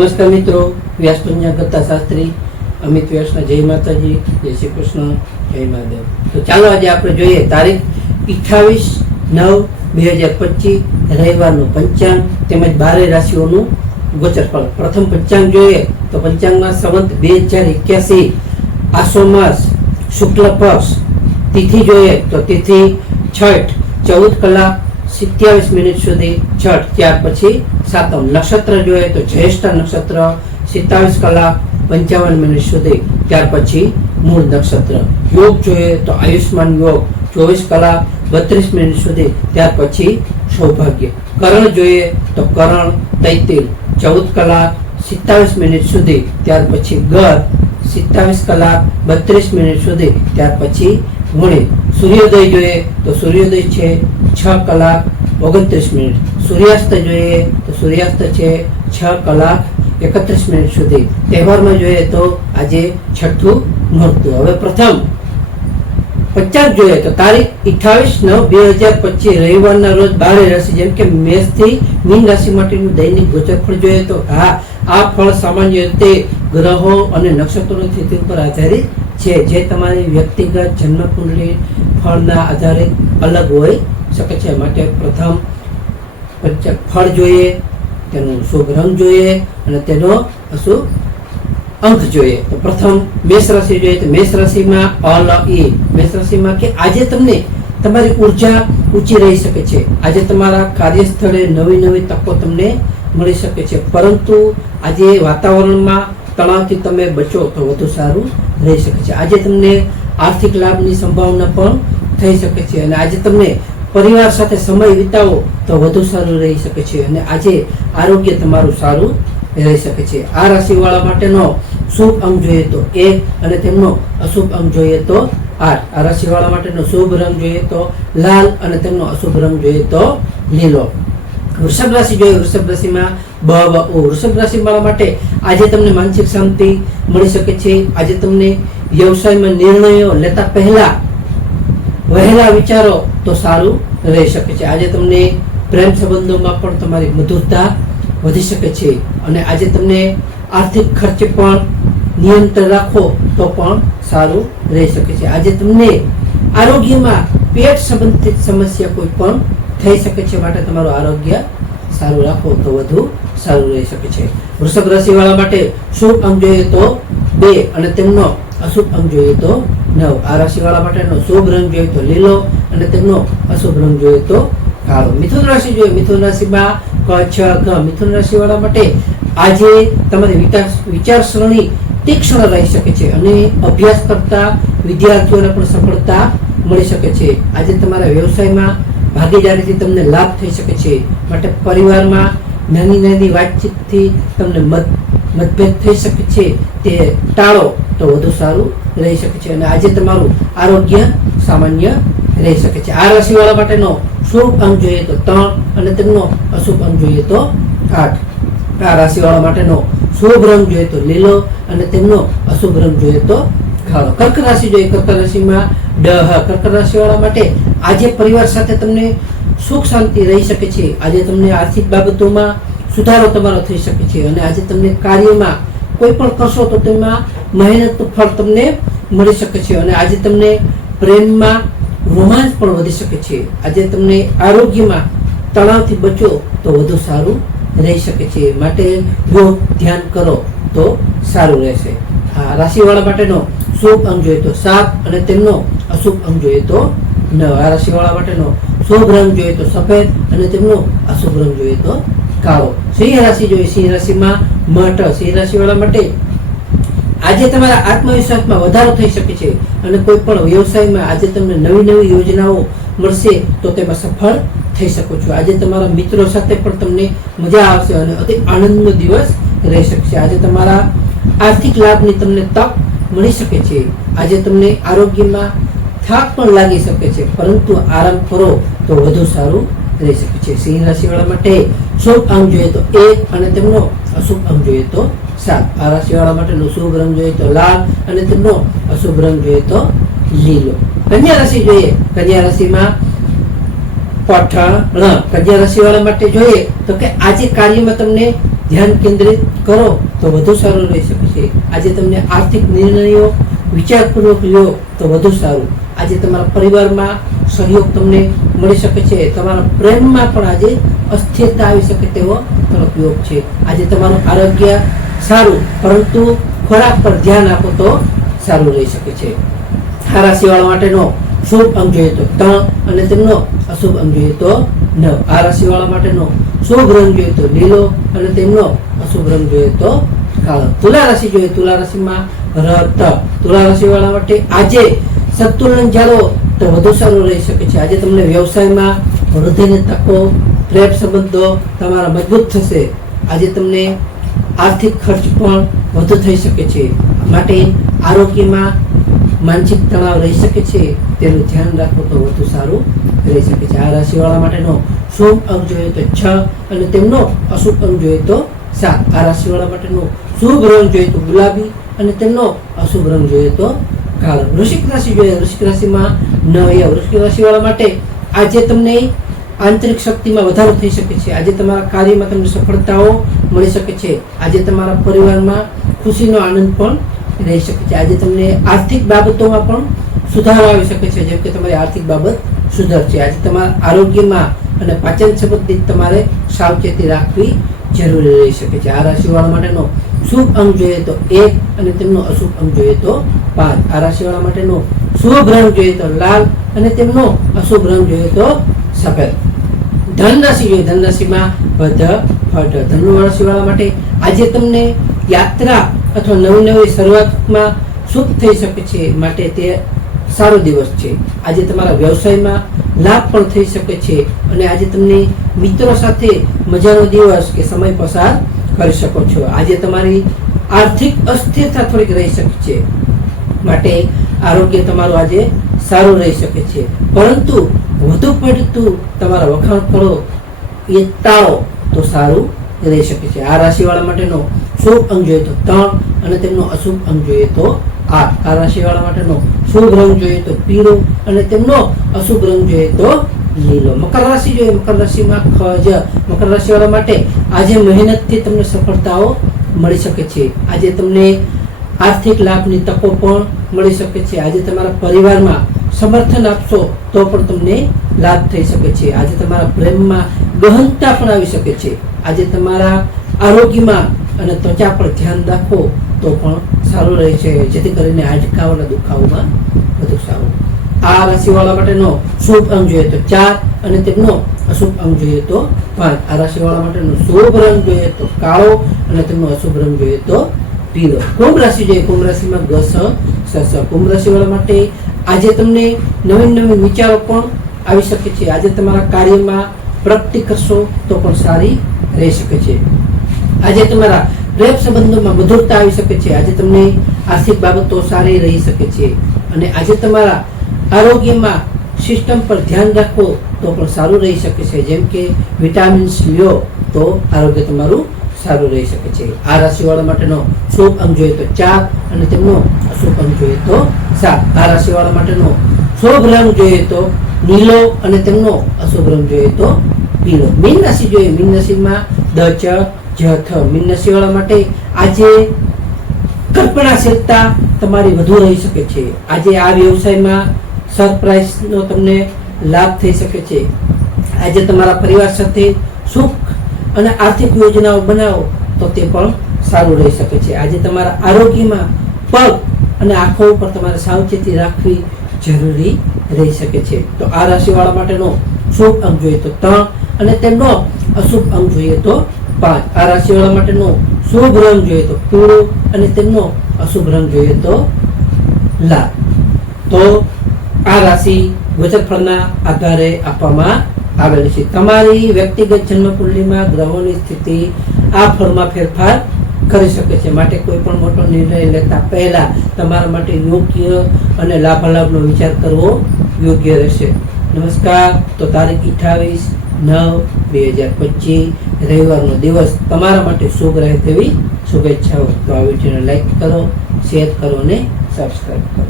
નમસ્કાર મિત્રો વ્યાસપુંજા ગત્તા શાસ્ત્રી, અમિત વ્યાસના જય માતાજી, જય શ્રી કૃષ્ણ, જય મહાદેવ. તો ચાલો આજે આપણે જોઈએ તારીખ અઠ્ઠાવીસ નવ બે હજાર પચીસ, રવિવારનું પંચાંગ તેમજ બારે રાશિઓનું ગોચર ફળ પ્રથમ પંચાંગ જોઈએ તો પંચાંગમાં સંવંત બે હજાર એક્યાસી, આસો માસ, શુક્લ પક્ષ. તિથિ જોઈએ તો તિથિ છઠ, ચૌદ કલાક સિત્યાવીસ મિનિટ સુધી છઠ, ત્યાર પછી સાતમ નક્ષત્ર જોઈએ તો જ્યેષ્ઠ નક્ષત્ર, સિત્તાવીસ કલાક, પંચાવન મિનિટ સુધી, ત્યાર પછી મૂળ નક્ષત્ર. યોગ જોઈએ તો આયુષ્માન યોગ, ચોવીસ કલાક, બત્રીસ મિનિટ સુધી, ત્યાર પછી સૌભાગ્ય. કરણ જોઈએ તો કરણ, તૈતિલ, ચૌદ કલાક, સિત્તાવીસ મિનિટ સુધી, ત્યાર પછી ગર સિત્તાવીસ કલાક, બત્રીસ મિનિટ સુધી, ત્યાર પછી ગુણે સૂર્યોદય જોઈએ તો સૂર્યોદય છે છ કલાક ઓગણત્રીસ મિનિટ. સૂર્યાસ્ત જોઈએ તો સૂર્યાસ્ત છે છ કલાક એકત્રીસ મિનિટ સુધી. તહેવારમાં જોઈએ તો આજે છઠ્ઠું નોરતું હવે પ્રથમ પચાસ જોઈએ તો તારીખ અઠ્ઠાવીસ નવ બે હજાર પચીસ રવિવારના રોજ બારે રાશિ જેમ કે મેષથી મીન રાશિ માટેનું દૈનિક ગોચર ફળ જોઈએ તો હા, આ ફળ સામાન્ય રીતે ગ્રહો અને નક્ષત્રોની સ્થિતિ ઉપર આધારિત છે, જે તમારી વ્યક્તિગત જન્મકુંડલી ફળના આધારે અલગ હોઈ શકે છે. માટે પ્રથમ ફળ જોઈએ, તેનું શુભ રંગ જોઈએ અને તેનો અશુભ અંક જોઈએ. તો પ્રથમ મેષ રાશિ જોઈએ તો મેષ રાશિમાં અલ એ મેષ રાશિમાં કે આજે તમને તમારી ઊર્જા ઊંચી રહી શકે છે. આજે તમારા કાર્યસ્થળે નવી નવી તકો તમને મળી શકે છે. પરંતુ આજે વાતાવરણમાં તણાવથી તમે બચો તો વધુ સારું રહી શકે છે. આજે તમને આર્થિક લાભની સંભાવના પણ થઈ શકે છે. અને આજે તમને પરિવાર સાથે સમય વિતાવો તો વધુ સારું રહી શકે છે. અને આજે આરોગ્ય તમારું સારું રહી શકે છે. આ રાશિવાળા માટેનો શુભ અંગ જોઈએ તો એક અને તેમનો અશુભ અંગ જોઈએ તો આઠ આ રાશિવાળા માટેનો શુભ રંગ જોઈએ તો લાલ અને તેમનો અશુભ રંગ જોઈએ તો લીલો. વૃષભ રાશિ જોઈએ, વૃષભ રાશિમાં બ બ ઓ વૃષભ રાશિવાળા માટે આજે તમને માનસિક શાંતિ મળી શકે છે. આજે તમને વ્યવસાયમાં નિર્ણયો લેતા પહેલા વહેલા વિચારો તો સારું રહી શકે છે. આજે તમને પ્રેમ સંબંધોમાં પણ તમારી મધુરતા વધી શકે છે. અને આજે તમને આર્થિક ખર્ચ પણ નિયંત્રણ રાખો તો પણ સારું રહી શકે છે. આજે તમને આરોગ્યમાં પેટ સંબંધિત સમસ્યા કોઈ પણ થઈ શકે છે માટે તમારું આરોગ્ય સારું રાખો તો વધુ સારું રહી શકે છે. વૃષભ રાશિ વાળા માટે શુભ અંગ જોઈએ તો બે અને તેમનો અશુભ અંગ જોઈએ તો નવ. આ રાશિ વાળા માટેનો શુભ રંગ જોઈએ તો લીલો અને તેમનો અશુભ રંગ જોઈએ તો કાળો. મિથુન રાશિ જોઈએ. મિથુન રાશિમાં કચ્છ મિથુન રાશિ વાળા માટે આજે તમારી વિચાર, વિચારસરણી તીક્ષ્ણ રહી શકે છે અને અભ્યાસ કરતા વિદ્યાર્થીઓને પણ સફળતા મળી શકે છે. આજે તમારા વ્યવસાયમાં ભાગીદારીથી તમને લાભ થઈ શકે છે. માટે પરિવારમાં નાની નાની વાતચીતથી તમને મત, મતભેદ થઈ શકે છે. તે ટાળો તો વધુ સારું રહી શકે છે અને આજે તમારું આરોગ્ય સામાન્ય રહી શકે છે. આ રાશિવાળા માટેનો શુભ અંક જોઈએ તો ત્રણ અને તેમનો અશુભ અંક જોઈએ તો આઠ. આ રાશિવાળા માટેનો શુભ રંગ જોઈએ તો લીલો અને તેમનો અશુભ રંગ જોઈએ તો કાળો. કર્ક રાશિ જોઈએ, કર્ક રાશિમાં ડહ કર્ક રાશિવાળા માટે આજે પરિવાર સાથે તમને સુખ શાંતિ રહી શકે છે. આજે તમને આર્થિક બાબતોમાં સુધારો તમારો થઈ શકે છે અને આજે તમને કાર્યમાં કોઈ પણ કરશો તો તેમાં મહેનત ફળ તમને મળી શકે છે અને આજે તમને પ્રેમમાં રોમાંચ પણ વધી શકે છે. આજે તમને આરોગ્યમાં તણાવથી બચો તો વધુ સારું રહી શકે છે. માટે જો ધ્યાન કરો તો સારું રહેશે. આ રાશિવાળા માટેનો શુભ અંક જોઈએ તો સાત અને તેમનો અશુભ અંક જોઈએ તો નવ. આ રાશિવાળા માટેનો શુભ રંગ જોઈએ તો સફેદ અને તેમનો અશુભ રંગ જોઈએ તો કાળો. સિંહ રાશિ જોઈએ. સિંહ રાશિમાં મઠ. સિંહ રાશિવાળા માટે આજે તમારા આત્મવિશ્વાસમાં વધારો થઈ શકે છે અને કોઈ પણ વ્યવસાયમાં આજે તમને નવી નવી યોજનાઓ મળશે તો તેમાં સફળ થઈ શકો છો. આજે તમારા મિત્રો સાથે પણ તમને મજા આવશે અને અતિ આનંદનો દિવસ રહી શકશે. આજે તમારા આર્થિક લાભની તમને તક મળી શકે છે. આજે તમને આરોગ્યમાં થાક પણ લાગી શકે છે. પરંતુ આરામ કરો તો વધુ સારું રહી શકે છે. સિંહ રાશિવાળા માટે શુભ અંગ જોઈએ તો એક અને તેમનો અશુભ અંગ જોઈએ તો સાત. આ રાશિવાળા માટેનો શુભ રંગ જોઈએ તો લાલ અને તેમનો અશુભ રંગ જોઈએ તો લીલો. કન્યા રાશિ જોઈએ. કન્યા રાશિમાં પઠણ માટે જોઈએ તો કે આજે કાર્યમાં તમને ધ્યાન કેન્દ્રિત કરો તો વધુ સારું રહી શકે છે. આજે તમને આર્થિક નિર્ણયો વિચારપૂર્વક લો તો વધુ સારું. આજે તમારા પરિવારમાં સહયોગ તમને મળી શકે છે. તમારા પ્રેમમાં પણ આજે અસ્થિરતા આવી શકે તેવો ઉપયોગ છે. આજે તમારું આરોગ્ય સારું, પરંતુ ખોરાક પર ધ્યાન આપો તો સારું રહી શકે છે. આ રાશિવાળા માટેનો શુભ અંક જોઈએ તો ત અને તેમનો અશુભ અંક જોઈએ તો ન આ રાશિવાળા માટેનો શુભ રંગ જોઈએ તો લીલો અને તેમનો અશુભ રંગ જોઈએ તો કાળો. તુલા રાશિ જોઈએ. તુલા રાશિમાં રત. તુલા રાશિવાળા માટે આજે સંતુલન જાળવો તો વધુ સારું રહી શકે છે. આજે તમને વ્યવસાયમાં વૃદ્ધિની તકો, પ્રેમ સંબંધો તમારા મજબૂત થશે. આજે તમને આર્થિક ખર્ચ પણ વધુ થઈ શકે છે. માટે આરોગ્યમાં માનસિક તણાવ રહી શકે છે. તેનું ધ્યાન રાખો તો વધુ સારું રહી શકે છે આ રાશિવાળા માટેનો શુભ અંક જોઈએ તો છ અને તેમનો અશુભ અંક જોઈએ તો સાત. આ રાશિવાળા માટેનો શુભ રંગ જોઈએ તો ગુલાબી અને તેમનો અશુભ રંગ જોઈએ તો કાળો. વૃશ્ચિક રાશિ જોઈએ. વૃશ્ચિક રાશિમાં ન એ વૃશ્ચિક રાશિવાળા માટે આજે તમને આંતરિક શક્તિમાં વધારો થઈ શકે છે. આજે તમારા કાર્યમાં તમને સફળતાઓ મળી શકે છે. આજે તમારા પરિવારમાં ખુશીનો આનંદ પણ રહી શકે છે. આજે તમને આર્થિક બાબતોમાં પણ સુધારો આવી શકે છે, જેમ કે તમારી આર્થિક બાબત સુધરશે. આજે તમારા આરોગ્યમાં અને પાચન સંબંધિત તમારે સાવચેતી રાખવી જરૂરી રહી શકે છે. આ રાશિવાળા માટેનો શુભ અંક જોઈએ તો એક અને તેમનો અશુભ અંક જોઈએ તો પાંચ. આ રાશિવાળા માટેનો શુભ રંગ જોઈએ તો લાલ અને તેમનો અશુભ રંગ જોઈએ તો સફેદ. ધન રાશિ જોઈએ. ધન રાશિમાં બધ ફટ ધનુ માટે આજે તમને યાત્રા અથવા નવી નવી શરૂઆતમાં શુભ થઈ શકે છે. માટે તે સારો દિવસ છે. આજે તમારા વ્યવસાયમાં લાભ પણ થઈ શકે છે અને આજે તમને મિત્રો સાથે મજાનો દિવસ કે સમય પસાર કરી શકો છો. આજે તમારી આર્થિક અસ્થિરતા થોડીક રહી શકે છે. માટે આરોગ્ય તમારું આજે સારું રહી શકે છે. પરંતુ વધુ પડતું તમારા વખાણ કરો એ તાળો તો સારું રહી શકે છે. આ રાશિવાળા માટેનો શુભ અંગ જોઈએ તો ત્રણ અને તેમનો અશુભ અંગ જોઈએ તો આઠ આ રાશિવાળા માટેનો શુભ રંગ જોઈએ તો પીળો અને તેમનો અશુભ રંગ જોઈએ તો લીલો. મકર રાશિ જોઈએ. મકર રાશિમાં ખજ, મકર રાશિવાળા માટે આજે મહેનતથી તમને સફળતાઓ મળી શકે છે. આજે તમને આર્થિક લાભની તકો પણ મળી શકે છે. આજે તમારા પરિવારમાં સમર્થન આપશો તો પણ તમને લાભ થઈ શકે છે. આજે તમારા પ્રેમમાં ગહનતા પણ આવી શકે છે. આજે તમારા આરોગ્યમાં અને ત્વચા પર ધ્યાન રાખો તો પણ સારું રહે છે, જેથી કરીને હાડકાઓના દુખાવામાં વધુ સારું. આ રાશિવાળા માટેનો શુભ અંગ જોઈએ તો ચાર અને તેમનો અશુભ અંગ જોઈએ તો પાંચ. આ રાશિવાળા માટેનો શુભ રંગ જોઈએ તો કાળો અને તેમનો અશુભ રંગ જોઈએ તો પીળો. કુંભ રાશિ જોઈએ. કુંભ રાશિમાં ગસ સસ કુંભ રાશિવાળા માટે આજે તમને નવીન નવીન વિચારો પણ આવી શકે છે. આજે તમારા કાર્યમાં પ્રગતિ કરશો તો પણ સારી રહી શકે છે. આજે તમારા પ્રેમ સંબંધોમાં મધુરતા આવી શકે છે. આજે તમને આર્થિક બાબતો સારી રહી શકે છે. અને આજે તમારા આરોગ્યમાં સિસ્ટમ પર ધ્યાન રાખો તો પણ સારું રહી શકે છે. જેમ કે વિટામિન્સ લ્યો તો આરોગ્ય તમારું સારું રહી શકે છે. આ રાશિવાળા માટેનો શુભ અંગ જોઈએ તો ચાર અને તેમનો અશુભ અંગ જોઈએ તો સાત. આ રાશિવાળા માટેનો શુભ રંગ જોઈએ તો નીલો અને તેમનો અશુભ રંગ જોઈએ તો પીળો. મીન રાશિ જોઈએ. મીન રાશિમાં દ ચ જ થ મીન રાશિવાળા માટે આજે કલ્પનાશીલતા તમારી વધુ રહી શકે છે. આજે આ વ્યવસાયમાં સરપ્રાઇઝનો તમને લાભ થઈ શકે છે. આજે તમારા પરિવાર સાથે સુખ અને આર્થિક યોજનાઓ બનાવો તો તે પણ સારું રહી શકે છે. આજે તમારા આરોગ્યમાં પગ અને આંખો ઉપર તમારે સાવચેતી રાખવી જરૂરી રહી શકે છે. તો આ રાશિવાળા માટેનો શુભ અંક જોઈએ તો ત્રણ અને તેમનો અશુભ અંક જોઈએ તો પાંચ આ રાશિવાળા માટેનો શુભ રંગ જોઈએ તો પીળો અને તેમનો અશુભ રંગ જોઈએ તો લાલ. તો આ રાશિ ગોચર ફળના આધારે આપવામાં આવેલી છે. તમારી વ્યક્તિગત જન્મ કુંડલીમાં ગ્રહોની સ્થિતિ આ ફળમાં ફેરફાર કરી શકે છે. માટે કોઈ પણ મોટો નિર્ણય લેતા પહેલા તમારા માટે યોગ્ય અને લાભાલાભનો વિચાર કરવો યોગ્ય રહેશે. નમસ્કાર. તો તારીખ અઠાવીસ નવ બે હજાર પચીસ રવિવારનો દિવસ તમારા માટે શુભ રહે તેવી શુભેચ્છાઓ. તો આ વિડીયોને લાઈક કરો, શેર કરો અને સબસ્ક્રાઈબ કરો.